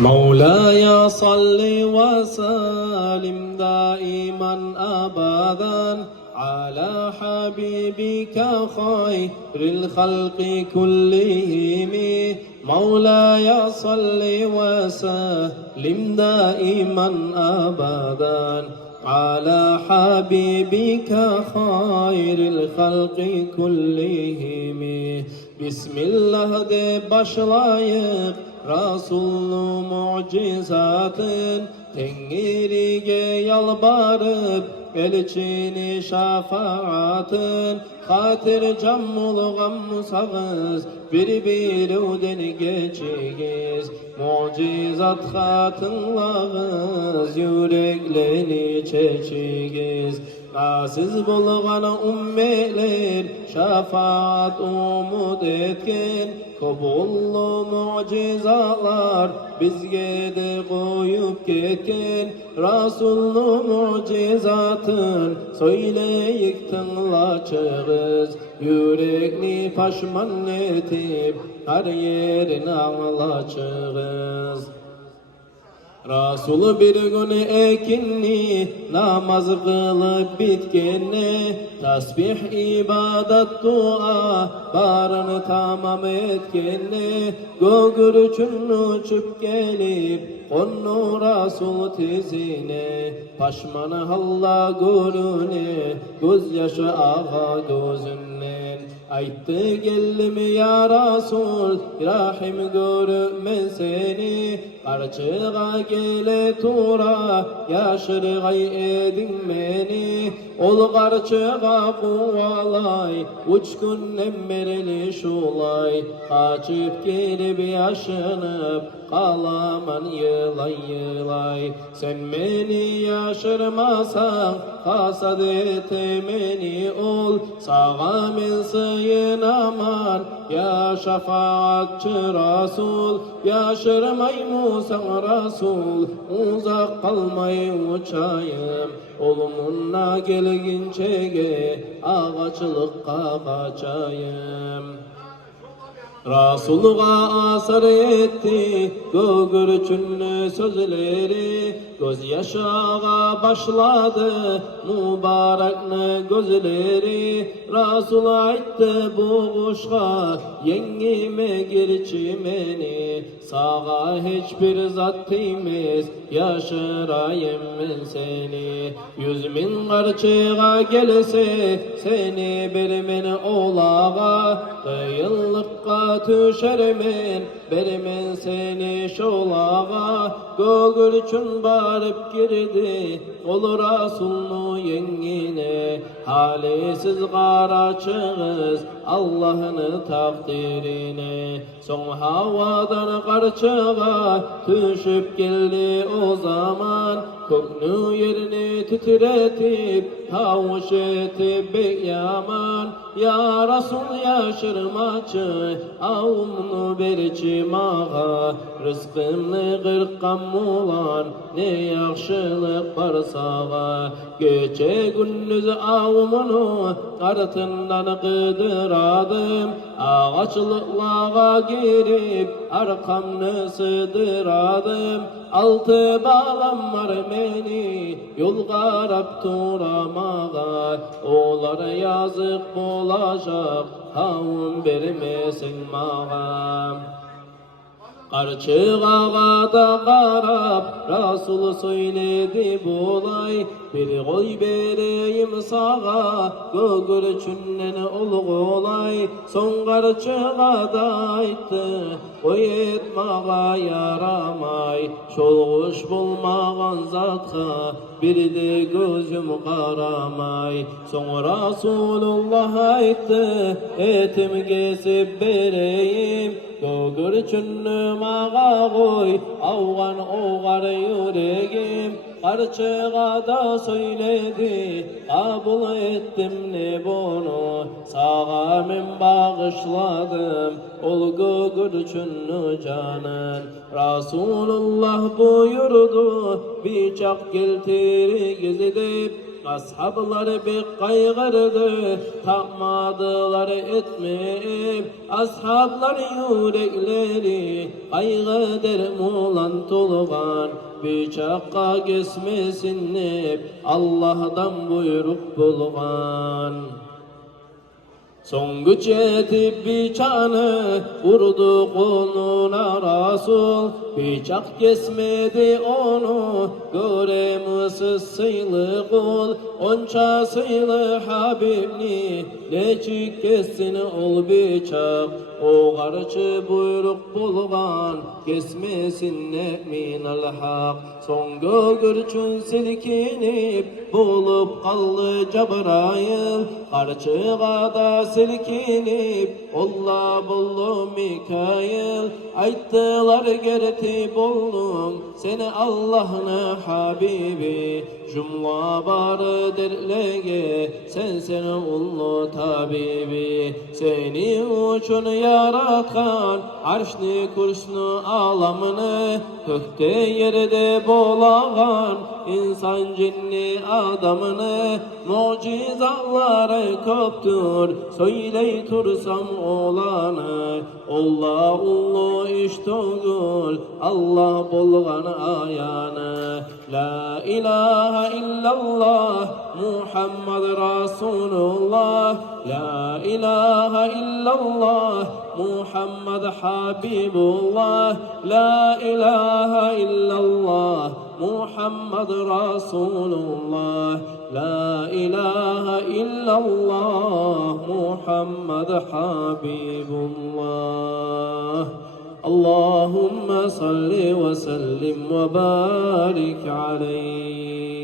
مولاي صل وسلم دائما أبدا على حبيبك خير الخلق كلهم مولاي صل وسلم دائما أبدا على حبيبك خير الخلق كلهم بسم الله de başlayık Resulü mucizatın Tengri'ye yalvarıp elçini şafaatın Hatır olgan musağız bir-biruden geçigiz Mucizat hatınlağız yüreklerini çeçigiz Nasiz bolgan ummeler şafaat umut etken Kabullu mucizalar bizge de koyup ketken Rasullu mucizatın söyleyik tınlaçığız Yürekni paşman etip her yerin ağlaçığız Rasul bir gün ekinni namaz kılıp bitkenne Tasbih, ibadet, dua barını tamam etkenne Gögürçün uçup gelip konnu Rasul tizine Paşmanı halla gülüne gözyaşı ağa gözünden Ayttı geldim ya Rasul Rahim görümen seni Karçığa gele tura Yaşırgay edin beni Ol karçığa kuvalay Uçkun emmerli şulay Kaçıp gelip yaşınıp Kalaman yılay yılay Sen beni yaşırmasan Hasad etemeni ol Sağa men sığınaman Ya şefaatçı Rasul Yaşırmay Musa Rasul Uzak kalmay uçayım Olumunna gelginçege Ağaçlıkka kaçayım Rasul'a asar etti Gögürçün sözleri Gözyaşı ağa başladı Mübarek gözleri Rasul ayttı bu kuşka Yengime gir çimeni Sağa hiçbir zat değmez Yaşırayım ben seni 100.000 karçığa gelse Seni bermen olağa Kıyınlıkka düşermen Bermen seni şolağa Gögürçün barıp girdi Ol Rasul'nu yengine Halisiz karaçığız Allah'ını takdirine Son havadan karçığa Düşüp geldi o zaman Köknü yerini titretip Tavuş etip beyyaman Ya Resul yaşırmaçı Avumnu berçi mağa Rızkımны kırkam olan Ne yakşılık var sağa Gece gündüz avumunu Kartından kıdıradım Ağaçlıklara girip Arkamını sığdıradım Altı bağlam var beni Yol qarab duramağa Olar yazık olacak Havun vermesin mağa Karçığa da qarab Rasul söyledi bulay Bir koy vereyim sağa Gögürçünden ol kolay Son karçığa da ayttı Koy etmağa yaramay Şolğuş bulmağan zatqa Bir de gözüm qaramay Son Rasulullah ayttı Etim kesip vereyim Gögürçünü mağa koy Avgan oğar yüreğim Karçığa da söyledi Kabul ettim ne bunu Sağa men bağışladım Ol Gögürçünü canın Rasulullah buyurdu Bıçak getir gizledip Ashablar bir kaygırdı, tapmadılar etmeyip. Ashablar yürekleri kaygı dermulan tolgan. Bıçakka kesmesin hep Allah'dan buyruk bulgan. Son güç yetip bıçağını vurdu koluna Resul. Bıçak kesmedi onu göremsiz sıylı kul. Onça sıylı Habibni neçik kessin ol bıçak. O karşı buyruk bulgan kesmesin minal hak. Son gögürçün silkinip bulup kaldı Cebrail. Karşıga da silkinip olla buldu Mikail. Ayttılar gerti buldun seni Allah'ını Habibi. Cumla barı derlege sen ullu tabibi. Seni uçun yaratan arşni kursnu alamını. Kökte yerde bolağan insan cinni adamını. Mucizaları koptur söyley tursam olanı. Allah ullu iş doğul Allah bolğan ayanı. La ilahe illallah Muhammed Resulullah. La ilahe illallah Muhammed Habibullah. La ilahe illallah Muhammed Resulullah. La ilahe illallah Muhammed Habibullah. Allahümme salli ve sellim ve barik aleyh.